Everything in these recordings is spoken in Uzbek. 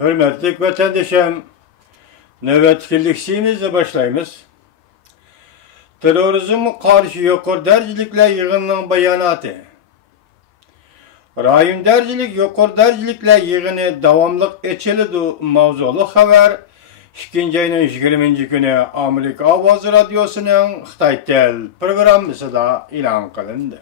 Hürmetlik vatandaşım, nöbetçilikçimizi başlayımız. Terörizm karşı yukarı dercilikle yığının bayanatı. Rayim dercilik yukarı dercilikle yığını davamlık etçilidu mavzulu haber. 2. ayının 20. günü Amerika Avaz Radyosu'nun Xitay Tel programısı da ilan kılındı.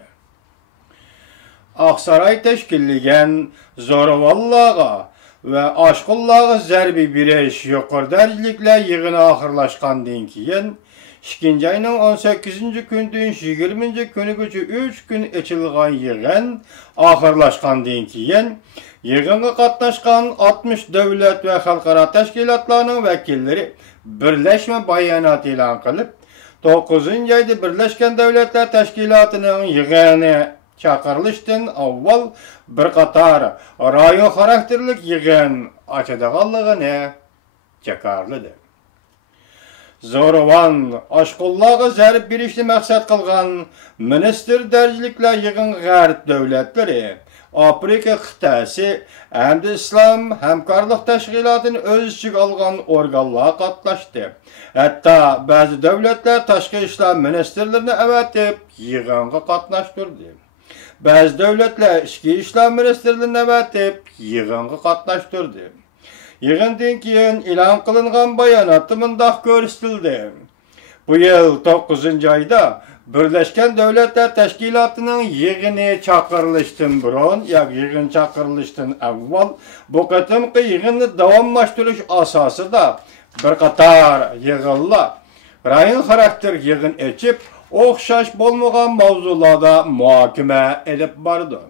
Aksaray teşkilligen zoruvallağa ve aşkullağı zerbi bireş yukarı dercilikle yığını ahırlaşkandan keyin 2. ayının 18. gündün 20. günü gücü 3 gün eçilgan yığın ahırlaşkandan keyin yığınga katnaşkan 60 devlet ve halkara teşkilatlarının vekilleri birleşme bayanat ilan kılıp 9. ayda Birleşken Devletler Teşkilatı'nın yığını çakırılıştın avval bir qatar rayon karakterlik yığın açadığanlığını çakarlıdır. Zoruvan, aşkullağı zərb birişli məqsəd qılğan minister derciliklə yığın Gərb dövlətləri, Afrika qitəsi, həm də İslam Həmkarlıq Təşkilatını öz içig alğan orqanlığa qatlaşdı. Hətta bəzi dövlətlər Təşqi İşlər ministerlərini əvətib yığınğa qatnaşdırdı. Bəzi dövlətlər İçki İşlər ministerlərini əvətib yığınğa qatnaşdırdı. Yığından keyin ilan kılıngan bayanatı mındaq görüstüldü. Bu yıl 9. ayda Birleşken Devletler Teşkilatı'nın yığını çakırılıştın burun, yığın çakırılıştın evvel, bu katımkı yığını davamlaştırış asası da bir qatar yığınla, rayon karakter yığın etip, oxşaş bolmagan mavzularda muhakeme edip bardı.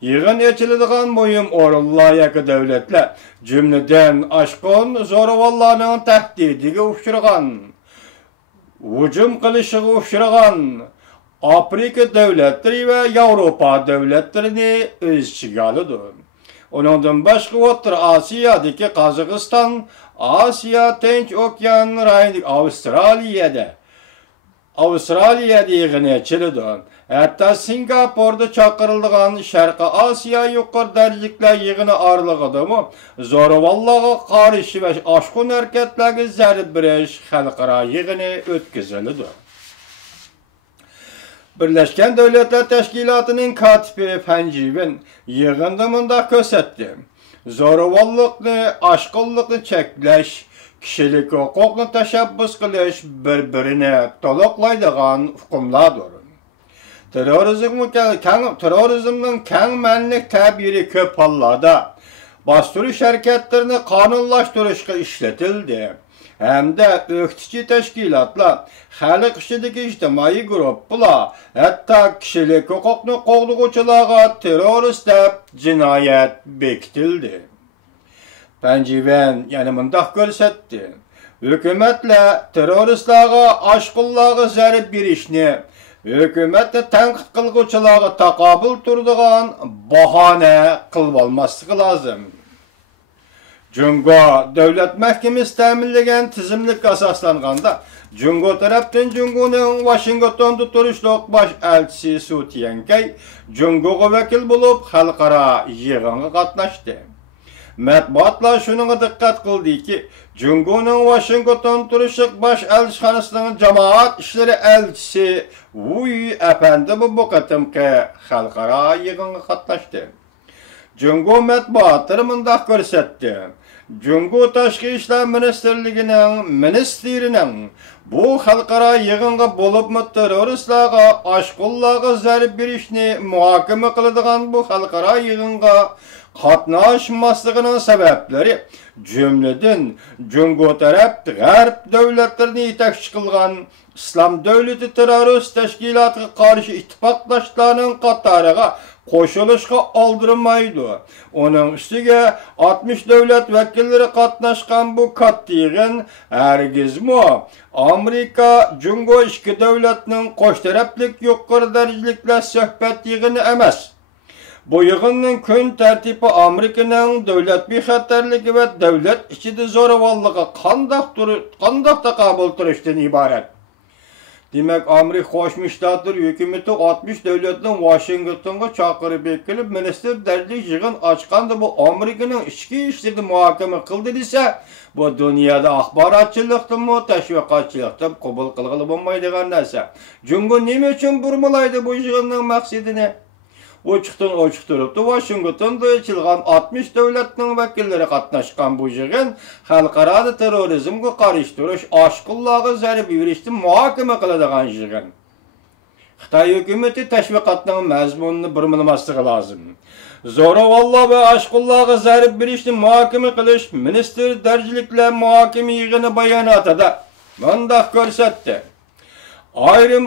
Yığın eçildiğen mühim orunlar yakı devletler, cümleden aşkın zoruvallarının tehdidiga uçurgan, hücum kılışıga uçurgan Afrika devletleri ve Avrupa devletlerini öz içige alıdı. Onundan başka Orta Asya'daki Kazakistan, Asya, Tinç Okyan rayonundaki Avustralya'da yığın eçildi. Hatta Singapur'da çakırıldığan Şarkı Asya yukarı dercilikler yığını ağırlıqıdır mı? Zoruvallağa karşı ve aşkın hareketlerine zərb bireş halkara yığını ötküzülüdür. Birleşken Devletler Teşkilatı'nın katibi Pencivin yığında mında kösetti. Zoruvallıqni, aşkınlıqni çekleş, kişilik hukukni teşebbüs kılış birbirine toluklaydıgan hukumlardır. Terörizmnin keng mənlik təbiri köp hallarda bastırış hareketlerini kanunlaştırışqa işletildi. Hem de öktücü teşkilatlar, xalq işideki ictimai gruplar, hatta kişilik hukukni qoğluğuçulağa terörist deb cinayet bekitildi. Pencivin yanımındaq görsetdi. Hükümetle teröristlağa aşkullağı zərb bir işini, hükümetle tenkit kılgıçılağı takabül turduğun bahane kılbalması lazım. Cungo Devlet Mahkemesi təminlegen tizimlik asaslanğanda, Cungo taraftan Cungo'nun Washington'da turuşluq baş elçisi Su Tiankay, Cungo'ga vekil bulup halkara yığınga katnaştı. Matbuatlar şununla dikkat kıldı ki, Cungo'nun Washington turuşluq baş elçixanasının cemaat işleri elçisi Vuy Efendi bu katımki halkara yığınga katnaştı. Cungo matbuatları mındaq görsetdi. Cungo Təşqi İşlər Ministerliğinin bu halkara yığınga bolup teröristlağa aşkullağı zərb bir işini muhakeme kılıdığan bu halkara yığınga katnaşmaslıqının sebepleri cümleden Cungo taraf Gərb devletlerini yetekçi kılgan İslam Devleti Terörist Teşkilatı'na karşı ittifakdaşlarının qatarıga koşuluşqa aldırmaydı. Onun üstüge 60 devlet vekilleri katnaşkan bu katliğin hergizmi Amerika, Cungo iki devletinin koş taraflik yukarı derecelikle söhbet yığını emas. Bu yığının kün tertibi Amerika'nın devlet bexatarligi ve devlet içinde zoruvallığı qandaq da kabul turuşdan ibaret. Demek Amerika Qo'shma Shtatlar hukumati 60 davlatning Washingtonga chaqirib kelib, ministr darajali yig'in ochganda bu Amerikaning ichki ishlarida muhokama qildi desa, bu dunyoda axborotchilikdanmi, tashviqotchilikdan qabul qilg'ili bo'lmaydigan narsa. Jungo nima uchun burmalaydi bu yig'inning maqsadini? Ochiqdan ochiq turibdi. Washingtonda ochilgan 60 davlatning vakillari qatnashgan bu yig'in xalqaro terrorizmga qarshi turish, oshqullarga zarb berishni muhokama qiladigan yig'in. Xitoy hukumati tashviqotning mazmunini burmalamoqligi lozim. Zo'ravonlar va oshqullarga zarb berishni muhokama qilish ministr darajaliklar muhokama yig'ini bayonotida bunday ko'rsatdi.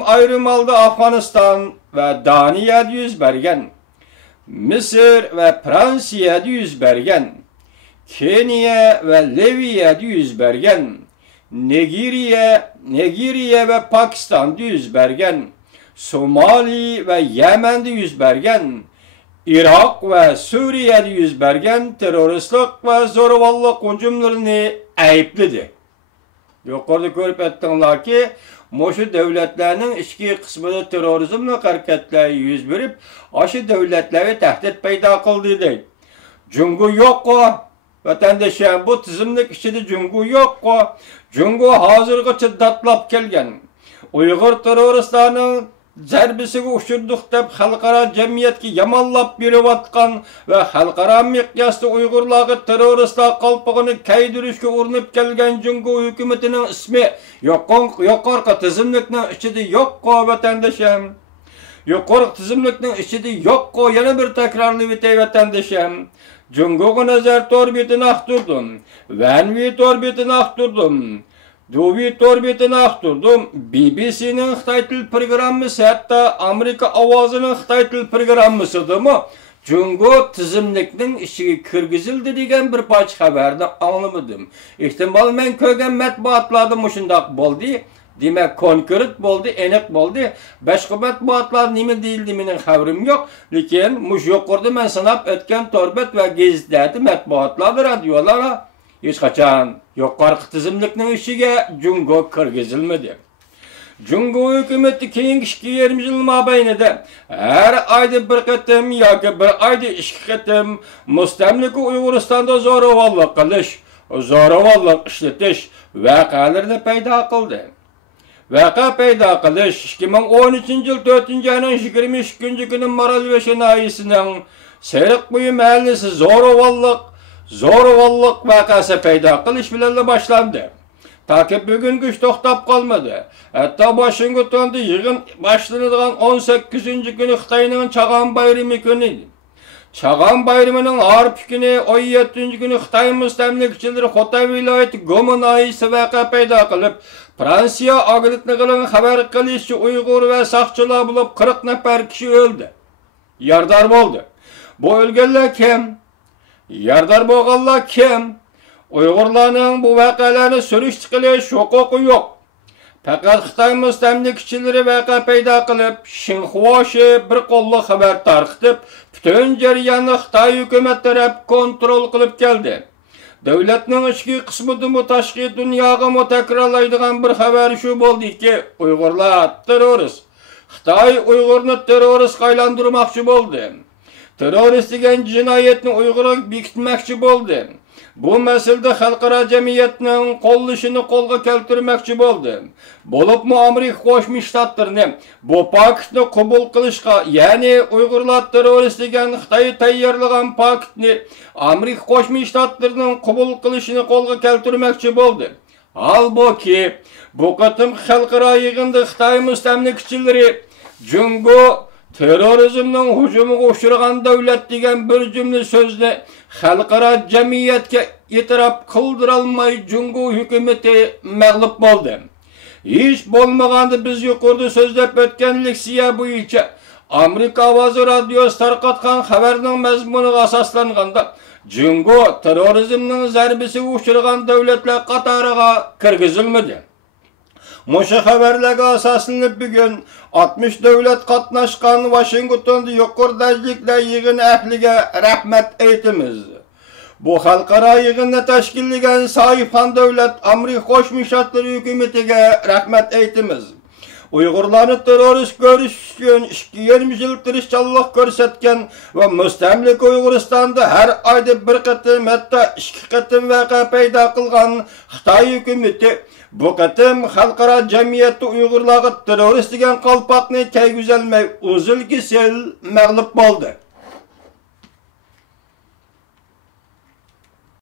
Ayrım aldı Afganistan ve Daniya'da yüz bergen, Mısır ve Fransa'da yüz bergen, Kenya ve Libya'da yüz bergen, Nijerya ve Pakistan'da yüz bergen, Somali ve Yemen'de yüz bergen, Irak ve Suriye'de yüz bergen teröristlik ve zo'ravonlik hücumlarını ayıpladı. Yukarıda görüp ettiğinler ki, Moşu devletlerinin içki kısmında terörizmle hareketler yüz verip, aşı devletleri tehdit peyda kıldı deydi. Jungo yok o. Vatandaşım bu tizimlik içinde Jungo yok o. Jungo hazırgı çıddatlap kelgen. Uygur teröristlerinin zarbisiga uçurduk deb xalqaro jamiyatga yamallab berib atgan ve xalqaro miqyosda Uyg'urlarga terroristlar qalpog'ini kaydirishga urinib kelgan Jungo hukumatining ismi yuqorqi tizimlikning ichida yo'q-ku vatandoshim. Yuqorqi tizimlikning ichida yo'q-ku, yana bir takrorlab o'tay vatandoshim. Jungoga nazar torbetini aqtirdim. Vanvi torbetini aqtirdim. Dovi torbetini aqtirdim. BBC'nin Xitoy til programmasi, hatta Amerika ovozining Xitoy til programmasidimi Jungo tizimlikning ishiga kirgizildi degan bir parcha xabarni anglamadim. Ehtimol men ko'rgan matbuotlarda mushundaq bo'ldi. Demak, konkret bo'ldi, aniq bo'ldi. Boshqa matbuotlar nima deyildi mening xabarim yo'q, lekin mush yuqorida men sanab o'tgan torbet va gazetlarda matbuotlarda, radiolarda hech qachon yuqorqi tizimlikning ishiga Jungo kirgizilmadi. Jungo hukumati keyingi 2,5 yil mobaynida har oyda bir qatim yoki bir oyda 2 qatim mustamlika Uyg'uristonda zo'ravonlik qilish, zo'ravonlik ishlatish voqealarini paydo qildi. Vaqa paydo qilish 2013-yil 4-oyning 22-kuni Maralvesh noyisining Seriqbo'yi mahallasi zo'ravonlik vaqasi paydo qilish bilan boshlandi. Takip bugungi ish to'xtab qolmadi. Hatto Washingtonda yig'in boshlanadigan 18-kuni Xitoyning Chag'an bayrami kuni. Chag'an bayramining arif kuni 17-kuni Xitoy mustamlikchilari Xotay viloyati Goma noyisi vaqa paydo qilib, Fransiya agentligining xabar qilishicha Uyg'ur va saqchilar bo'lib 40 nafar kishi o'ldi. Yardar bo'ldi. Bu o'lganlar kim? Yardar bo'lganlar kim? Uyg'urlarning bu voqealarni surishti qilish huquqi yo'q. Faqat Xitoy mustamlikchilari vaqa paydo qilib, Xinhuashi bir qo'lli xabar tarqatib, butun jarayonni Xitoy hukumat taraf kontrol qilib keldi. Davlatning ichki qismida tashqi dunyoga takrorlaydigan bir xabar shu bo'ldiki, Uyg'urlar terrorist. Xitoy Uyg'urni terrorist aylantirmoqchi bo'ldi. Terrorist degan jinoyatni Uyg'urga bekitmoqchi bo'ldi. Bu masalada xalqaro jamiyatning qo'llashini qo'lga keltirmoqchi bo'ldi. Bo'libmi Amerika Qo'shma Shtatlarini bu paktni qabul qilishga, ya'ni Uyg'urlar terrorist degan Xitoy tayyorlagan paktni Amerika Qo'shma Shtatlarining qabul qilishini qo'lga keltirmoqchi bo'ldi. Halbuki bu qatim xalqaro yig'inda Xitoy mustamlikchilari Jungo terrorizmning hujumiga uchragan davlat degan bir jumla so'zni xalqaro jamiyatga e'tirof qildirolmay Jungo hukumati mag'lub bo'ldi. Hech bo'lmaganda biz yuqorida so'zlab o'tgan leksiya bo'yicha Amerika ovozi radiosi tarqatgan xabarning mazmuniga asoslanganda Jungo terrorizmning zarbasiga uchragan davlatlar qatoriga kirgizilmadi. Moşa xabarlarga asoslanib bugun 60 davlat qatnashgan Washingtonda yuqori darajalik yig'in ahliga rahmat aytamiz. Bu xalqaro yig'inni tashkillagan sohibxon davlat Amerika Qo'shma Shtatlari hukumatiga rahmat aytamiz. Uyg'urlarni terrorist ko'rish uchun 2,5 yil tirishchanlik ko'rsatgan va mustamlik Uyg'uristonda har oyda bir qatim, hatto 2 qatim vaqa paydo qilgan Xitoy hukumatı bu qatim xalqaro jamiyatda Uyg'urlarga terrorist degan qalpoqni kiygizolmay uzil-kesil mag'lub bo'ldi.